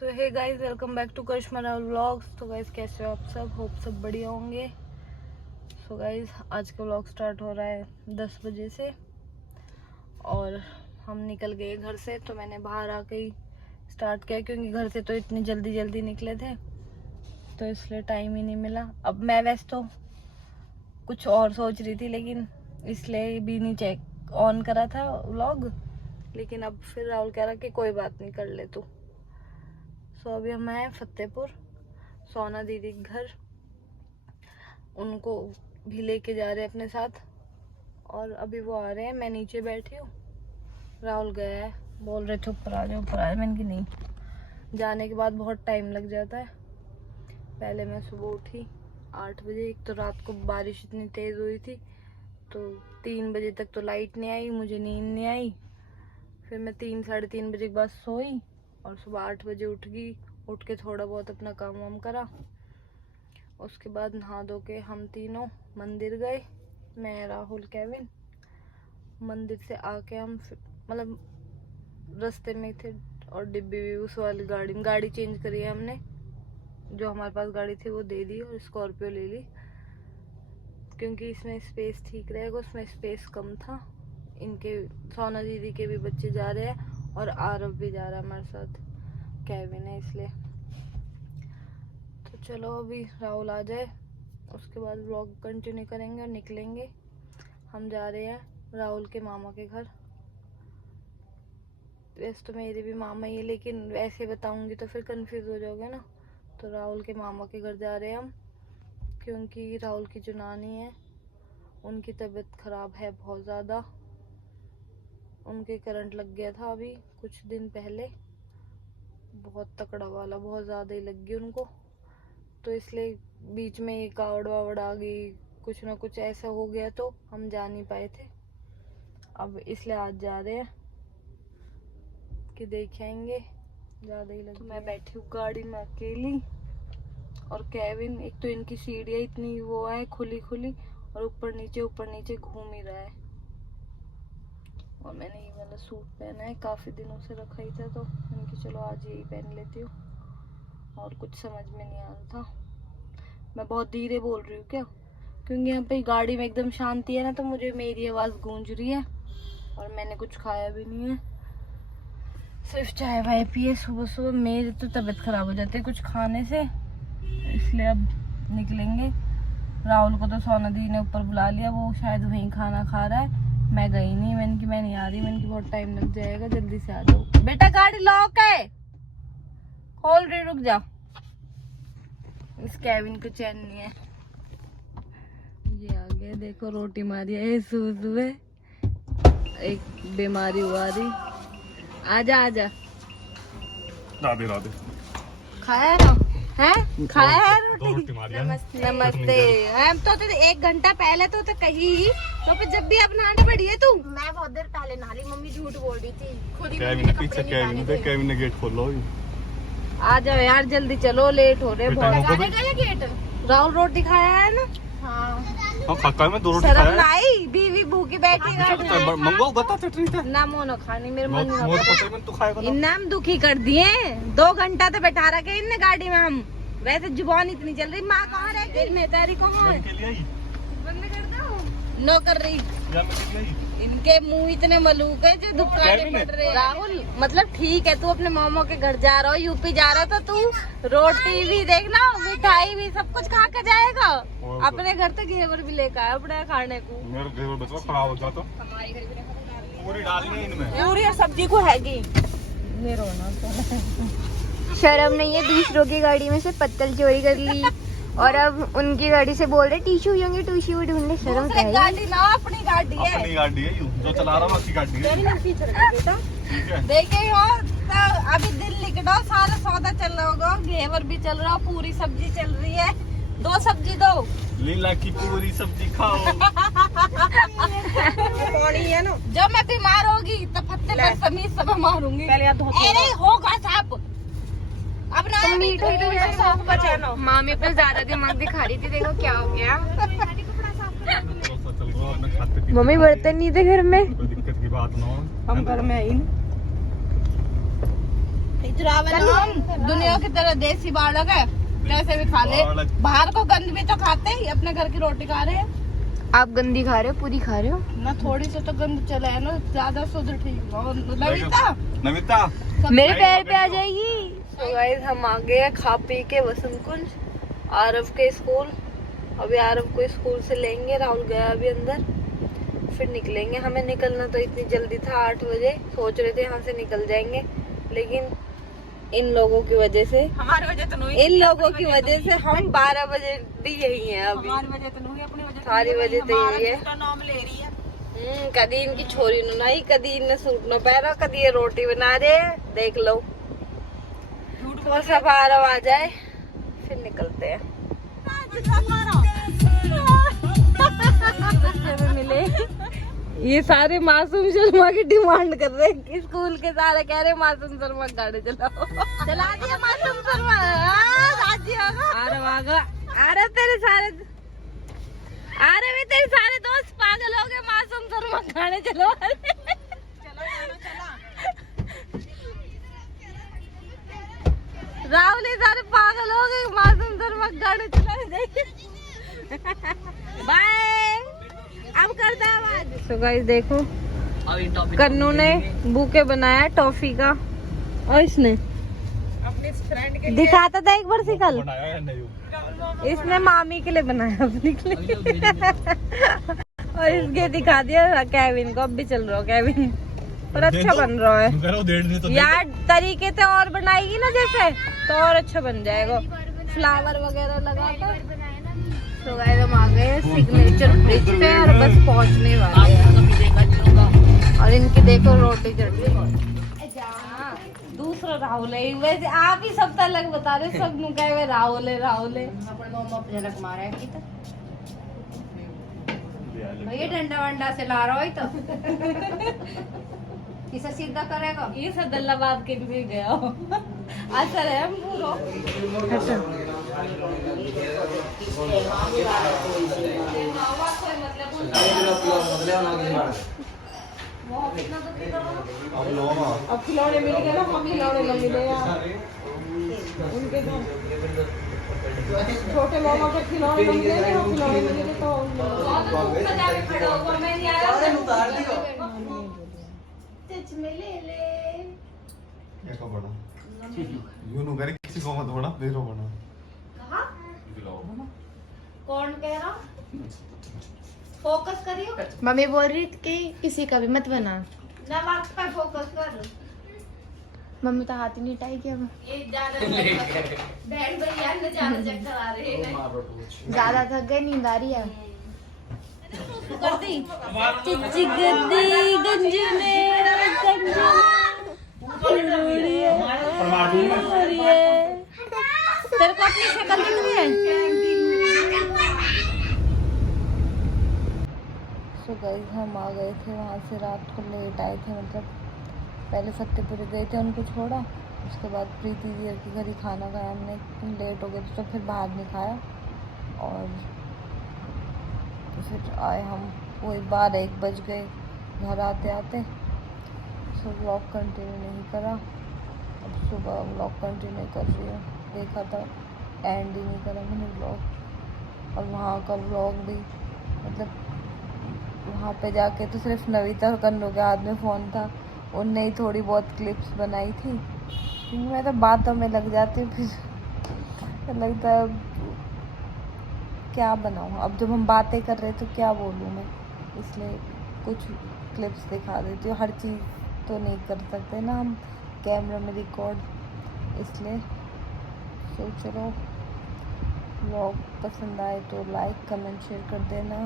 So hey guys, welcome back to Karishma Rahul vlogs. तो guys कैसे हो आप सब? होप सब बढ़िया होंगे। सो गाइस आज का व्लॉग स्टार्ट हो रहा है 10 बजे से और हम निकल गए घर से। तो मैंने बाहर आके ही स्टार्ट किया क्योंकि घर से तो इतनी जल्दी निकले थे तो इसलिए टाइम ही नहीं मिला। अब मैं वैसे तो कुछ और सोच रही थी लेकिन इसलिए भी नहीं चेक ऑन करा था व्लॉग, लेकिन अब फिर राहुल कह रहा कि कोई बात नहीं, कर ले तू। सो अभी हम आए फतेहपुर सोना दीदी के घर, उनको भी लेके जा रहे हैं अपने साथ और अभी वो आ रहे हैं। मैं नीचे बैठी हूँ, राहुल गया है, बोल रहे थे ऊपर आ जाओ ऊपर आ जाओ। मैंने कि नहीं, जाने के बाद बहुत टाइम लग जाता है। पहले मैं सुबह उठी 8 बजे, एक तो रात को बारिश इतनी तेज हुई थी तो 3 बजे तक तो लाइट नहीं आई, मुझे नींद नहीं आई। फिर मैं 3 साढ़े 3 बजे के बाद सोई और सुबह 8 बजे उठ गई। उठ के थोड़ा बहुत अपना काम वाम करा, उसके बाद नहा धो के हम तीनों मंदिर गए। मैं, राहुल, केविन। मंदिर से आके हम मतलब रास्ते में थे और डिब्बी भी उस वाली गाड़ी चेंज करी है हमने। जो हमारे पास गाड़ी थी वो दे दी और स्कॉर्पियो ले ली क्योंकि इसमें स्पेस ठीक रहेगा, उसमें स्पेस कम था। इनके सोना दीदी के भी बच्चे जा रहे हैं और आरव भी जा रहा है हमारे साथ, केविन है इसलिए। तो चलो अभी राहुल आ जाए उसके बाद व्लॉग कंटिन्यू करेंगे और निकलेंगे। हम जा रहे हैं राहुल के मामा के घर। वैसे तो मेरे भी मामा ही है लेकिन वैसे बताऊंगी तो फिर कंफ्यूज हो जाओगे ना। तो राहुल के मामा के घर जा रहे हैं हम क्योंकि राहुल की जो नानी है उनकी तबीयत खराब है बहुत ज़्यादा। उनके करंट लग गया था अभी कुछ दिन पहले, बहुत तकड़ा वाला, बहुत ज़्यादा ही लग गई उनको। तो इसलिए बीच में एक कावड़ वावड़ आ गई, कुछ ना कुछ ऐसा हो गया तो हम जा नहीं पाए थे। अब इसलिए आज जा रहे हैं कि देख आएंगे, ज़्यादा ही लग। तो मैं बैठी हूँ गाड़ी में अकेली और केविन, एक तो इनकी सीढ़ियाँ इतनी वो है खुली और ऊपर नीचे घूम ही रहा है। और मैंने ये वाला सूट पहना है, काफ़ी दिनों से रखा ही था तो मैंने कहा चलो आज यही पहन लेती हूँ। और कुछ समझ में नहीं आ रहा था। मैं बहुत धीरे बोल रही हूँ क्या, क्योंकि यहाँ पे गाड़ी में एकदम शांति है ना, तो मुझे मेरी आवाज़ गूंज रही है और मैंने कुछ खाया भी नहीं है, सिर्फ चाय वाय पिए सुबह। मेरी तो तबीयत खराब हो जाती है कुछ खाने से, इसलिए अब निकलेंगे। राहुल को तो सोना दी ने ऊपर बुला लिया, वो शायद वहीं खाना खा रहा है। मैं गई नहीं, मैंने कि मैं नहीं आ रही, मैंने कि बहुत टाइम लग जाएगा, जल्दी से आ जाओ। बेटा गाड़ी लॉक है, खोल रही, रुक जा। इस केविन को चैन नहीं है। ये आ गया, देखो रोटी मारी है सुबह, एक बीमारी हुआ रही। आजा राधे खाया ना है, खाया है रोटी। नमस्ते। हम तो 1 घंटा पहले तो कही तो फिर जब भी अब नहाने पड़ी है तू। मैं बहुत देर पहले नहा ली, मम्मी झूठ बोल रही थी खुद ही। केविन ने गेट खोल लो। आ जाओ यार जल्दी चलो, लेट हो रहे बहुत। गेट राहुल रोटी खाया है ना? हाँ खाता है, मैं 2 रोटी शर्म खाया है। आई, बीवी भूखी बैठी है। मंगो बता चटनी था ना मोनो खानी, मेरे मन मोर पता है, मैं तू खाएगा ना। इन्नाम दुखी कर दिए। 2 घंटा तो बैठा रखे इनने गाड़ी में। हम वैसे जुबान इतनी चल रही। माँ कहाँ रहती है, तारी कहाँ है? के लिए आई बंद कर दो, नो कर रही। या मैं के लिए आई। इनके मुंह इतने मलूक है जो दुकानें पड़ रहे हैं। राहुल मतलब ठीक है, तू अपने मामों के घर जा रहा हो, यूपी जा रहा हो, तो तू रोटी भी देखना, मिठाई भी, सब कुछ खा के जाएगा। अपने घर तो घेवर भी लेकर आया अपने खाने को। मेरे घेवर बचवा खराब हो जाता। पूरी डालनी है इनमें, पूरी और सब्जी को हैगी। नहीं रोना तो शर्म नहीं है, दूसरों की गाड़ी में से पत्तल चोरी कर ली और अब उनकी गाड़ी से बोल रहे टिश्यू होंगे, टिश्यू ढूंढने। शर्म दूसरी गाड़ी ना, अपनी गाड़ी है। अपनी गाड़ी है, जो चला रहा है उसकी गाड़ी है। ठीक है, देखे हो तो अभी दिल्ली के दो सारा सौदा चल रहा होगा, घेवर भी चल रहा, पूरी सब्जी चल रही है। 2 सब्जी दो, लीला की पूरी सब्जी खाओ। है ना। जब मैं बीमार होगी तो फत्ते पर समीज सब मारूंगी। अरे होगा साहब, अब ना मामी पे ज्यादा दिमाग दिखा रही थी, देखो क्या हो गया। मम्मी बर्तन नहीं थे घर में, कोई दिक्कत की बात ना हो। हम घर में आई हम दुनिया की तरह देसी बालक है, कैसे भी खा ले। बाहर को गंद भी तो खाते ही, अपने घर की रोटी खा रहे हैं। आप गंदी खा रहे हो, पूरी खा रहे हो? ना थोड़ी सी तो गंद चला है ना, ज्यादा शुद्ध ठीक। नमिता नमिता मेरे पैर पे आ जाएगी। तो गाइस हम आ गए हैं खा पी के वसंत कुंज, आरव के स्कूल। अभी आरव को स्कूल से लेंगे, राहुल गया अभी अंदर, फिर निकलेंगे। हमें निकलना तो इतनी जल्दी था 8 बजे, सोच रहे थे यहाँ से निकल जाएंगे, लेकिन इन लोगों की वजह से, हमारी वजह तो नहीं, इन लोगों की वजह से हम 12 बजे भी यही हैं अभी। हमारी वजह तो नहीं, अपनी वजह सारी वजह तो यही है। तो नाम ले रही है। कदी इनकी छोरी ने नहीं, कदी इनने सूट न पहना, कदी ये रोटी बना रहे हैं, देख लो। तो सब आरव आ जाए फिर निकलते हैं। मिले ये सारे मासूम शर्मा की डिमांड कर रहे हैं, स्कूल के सारे कह रहे मासूम शर्मा गाड़ी चलाओ। चला दिया मासूम शर्मा, आरव आ गया। आरव तेरे सारे, अरे भी तेरे सारे दोस्त पागल हो गए, मासूम शर्मा गाने चलो। राहुल ये सारे पागल हो गए, मासूम शर्मा गाने चला। बाय, अब करता है आवाज। तो गाइस देखो, कन्नू ने बुके बनाया टॉफी का, और इसने अपने फ्रेंड के दिखाता था एक बार कल, बनाया है नहीं इसने मामी के लिए बनाया अपने के लिए। और इसके दिखा दिया केविन को, अब भी चल रहा हो केविन, पर अच्छा बन रहा है तो यार। तरीके से और बनाएगी ना जैसे, तो और अच्छा बन जाएगा, फ्लावर वगैरह लगा कर। तो गाइस हम आ गए हैं सिग्नेचर ब्रिज पे और बस पहुंचने वाले हैं। और इनकी देखो रोटी चढ़ रही। दूसरा राहुल है, वैसे आप ही सब अलग बता रहे, सब नु कहे राहुल है राहुल है। झलक मारा है तो भैया डंडा वंडा से ला रहा है तो इसे सीधा करेगा। ये सदल्लाबाद के लिए गया हो। अच्छा है हम पूरा। अच्छा अब खिलौने मिल गए ना, हम खिलौने न मिले यार उनके तो छोटे मामा के खिलौने मिल गए, हम खिलौने मिल गए तो खड़ा होगा। मैं नहीं आया सच में ले ले क्या का बड़ा यूं नु करे किसी को मत बड़ा फेरो बना। कौन कह रहा? फोकस करियो। मम्मी बोल रही थी कि किसी का भी मत बना। ना वक्त पर फोकस कर। मम्मी तो हाथ ही नहीं उठाई क्या? ये ज्यादा बहन भैया ने ज्यादा चक्कर आ रहे हैं, ज्यादा थक गए, नींद आ रही है। कर दी चिच्ची गद्दी गंजने तेरे को अपनी शक्ल दिख रही है? सो गाइस हम आ गए थे वहाँ से, रात को लेट आए थे, मतलब पहले फतेहपुर गए थे, उनको छोड़ा, उसके बाद प्रीति दीदी के घर ही खाना खाया हमने, लेट हो गए तो फिर बाहर नहीं खाया, और तो फिर आए हम वही 12-1 बज गए घर आते आते। सो व्लॉग कंटिन्यू नहीं करा, अब सुबह व्लॉग कंटिन्यू कर रही हूँ, देखा था एंड ही नहीं करा मैंने व्लॉग। और वहाँ का व्लॉग भी, मतलब वहाँ पे जाके तो सिर्फ नविता और कन्नू के हाथ में फ़ोन था, उनने ही थोड़ी बहुत क्लिप्स बनाई थी, क्योंकि मैं तो बातों में लग जाती हूँ, फिर लगता है क्या बनाऊँ, अब जब हम बातें कर रहे तो क्या बोलूँ मैं, इसलिए कुछ क्लिप्स दिखा देती हूँ। हर चीज़ तो नहीं कर सकते ना हम कैमरा में रिकॉर्ड, इसलिए सोच रहा हूँ व्लॉग पसंद आए तो लाइक कमेंट शेयर कर देना,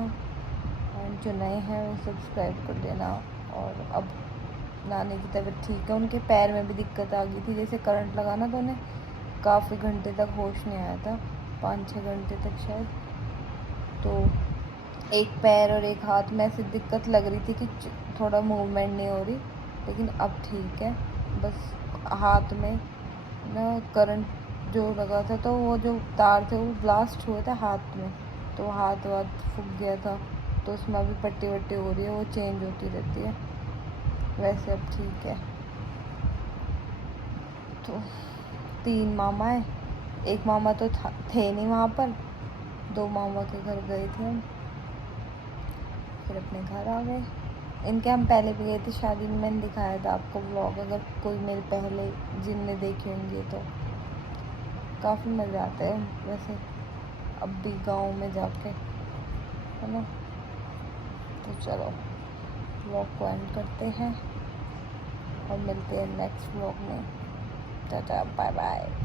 एंड जो नए हैं वो सब्सक्राइब कर देना। और अब नानी की तबीयत ठीक है, उनके पैर में भी दिक्कत आ गई थी, जैसे करंट लगाना तो उन्हें काफ़ी घंटे तक होश नहीं आया था, 5-6 घंटे तक शायद, तो एक पैर और एक हाथ में ऐसी दिक्कत लग रही थी कि थोड़ा मूवमेंट नहीं हो रही, लेकिन अब ठीक है। बस हाथ में ना करंट जो लगा था, तो वो जो तार थे वो ब्लास्ट हुए थे हाथ में, तो हाथ वाथ फूक गया था, तो उसमें अभी पट्टी वट्टी हो रही है, वो चेंज होती रहती है, वैसे अब ठीक है। तो 3 मामा है, एक मामा तो थे नहीं वहाँ पर, 2 मामा के घर गए थे हम, फिर अपने घर आ गए। इनके हम पहले भी गए थे शादी में, मैंने दिखाया था आपको व्लॉग, अगर कोई मेरे पहले जिनने देखे होंगे तो। काफ़ी मज़ा आता है वैसे अब भी गाँव में जाके, है ना। तो चलो व्लॉग को एंड करते हैं और मिलते हैं नेक्स्ट व्लॉग में। Tata bye bye.